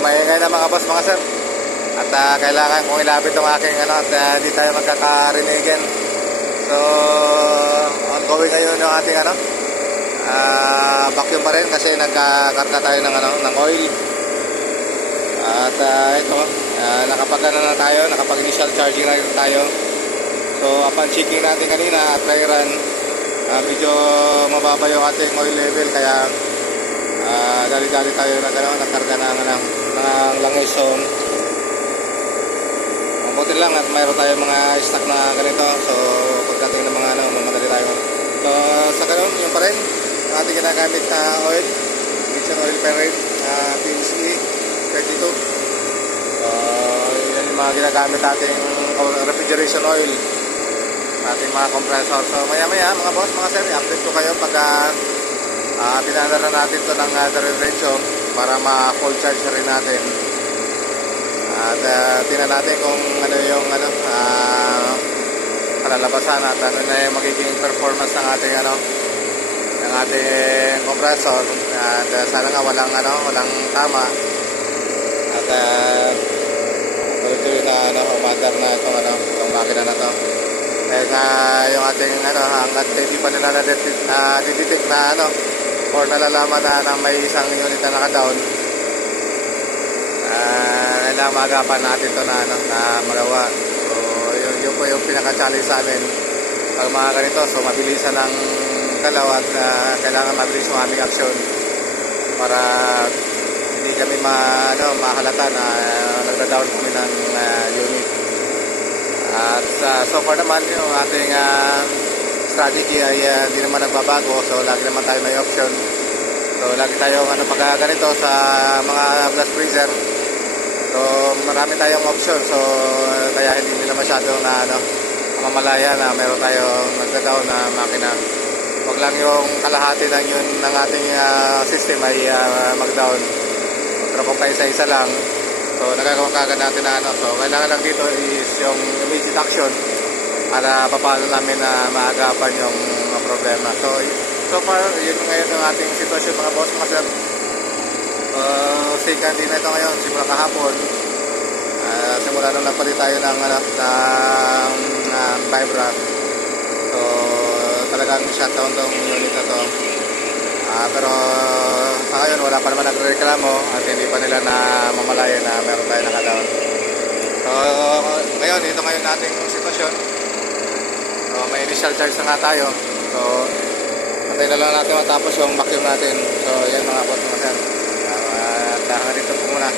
maingay na mga boss, mga sir. At ah, kailangan kong ilapit ang aking ano, at ah, di tayo magkakarinigin. So, ongoing ngayon yung ating ano, ah vacuum pa rin kasi nagkakarga tayo ng, ano, ng oil. At ah, ito, ah, nakapag ano na tayo, nakapag initial charging na rin tayo. So, upon checking natin kanina at dry run, ah, medyo mababa yung ating oil level kaya ah, dali-dali tayo na gano'n, nakarga ng, ng, ng langis. So, mabuti lang at mayroon tayo mga stock na ganito. So, pagdating ng mga ano, mamadali tayo. So, sa gano'n, yung pa rin, ating ginagamit na oil, Kitchen Oil Parade, uh, PSE 32. So, yan yung mga ginagamit nating refrigeration oil ating mga compressor. So maya maya mga boss, mga sir, update ko kayo pag uh, pinadala natin to ng uh, diretso para ma-full charge na rin natin. At uh, tingnan natin kung ano yung ano, uh, kalalabasan at ano na yung magiging performance ng ating ano ng ating compressor at uh, sana nga walang ano walang tama. At uh, tuloy na ano umagar na itong ano itong makina na to. Kaya nga yung ating ano, hanggat hindi pa nila na-detect na, detect na ano, or nalalaman na, na may isang unit na naka-down, uh, kailangan magapan natin to na, ano, na magawa. So, yun, yun po yung pinaka-challenge sa amin. Pag mga ganito, so mabilisan ng galaw at uh, kailangan mabilis yung aming aksyon para hindi kami ma, ano, mahalata na uh, nagda-down kami ng uh, unit. At uh, so far naman yung ating uh, strategy ay uh, hindi naman nagbabago. So lagi naman tayo may option. So lagi tayong ano, pag ganito sa mga blast freezer. So marami tayong option. So kaya hindi nila masyadong na ano, mamalaya na meron tayong nagda-down na makina. Huwag lang yung kalahati ng yun ng ating uh, system ay uh, mag-down. Pero kung isa-isa lang, So nagagawa kagad natin na ano. So kailangan lang dito is yung immediate action para paano namin na maagapan yung mga problema. So so far yun ngayon ang ating sitwasyon mga boss mga sir. Uh, second na ito ngayon simula kahapon. Uh, simula nung nagpalit tayo ng ano ng uh, Vibra. So talagang shutdown tong unit na to. Ah, pero sa ngayon wala pa naman nagreklamo at hindi pa nila na mamalaya na meron tayo nakadown. So ngayon ito ngayon nating sitwasyon may initial charge na nga tayo. So, patay na lang natin matapos yung vacuum natin. So, yan mga pot mga sir. Uh, dahil dito po muna.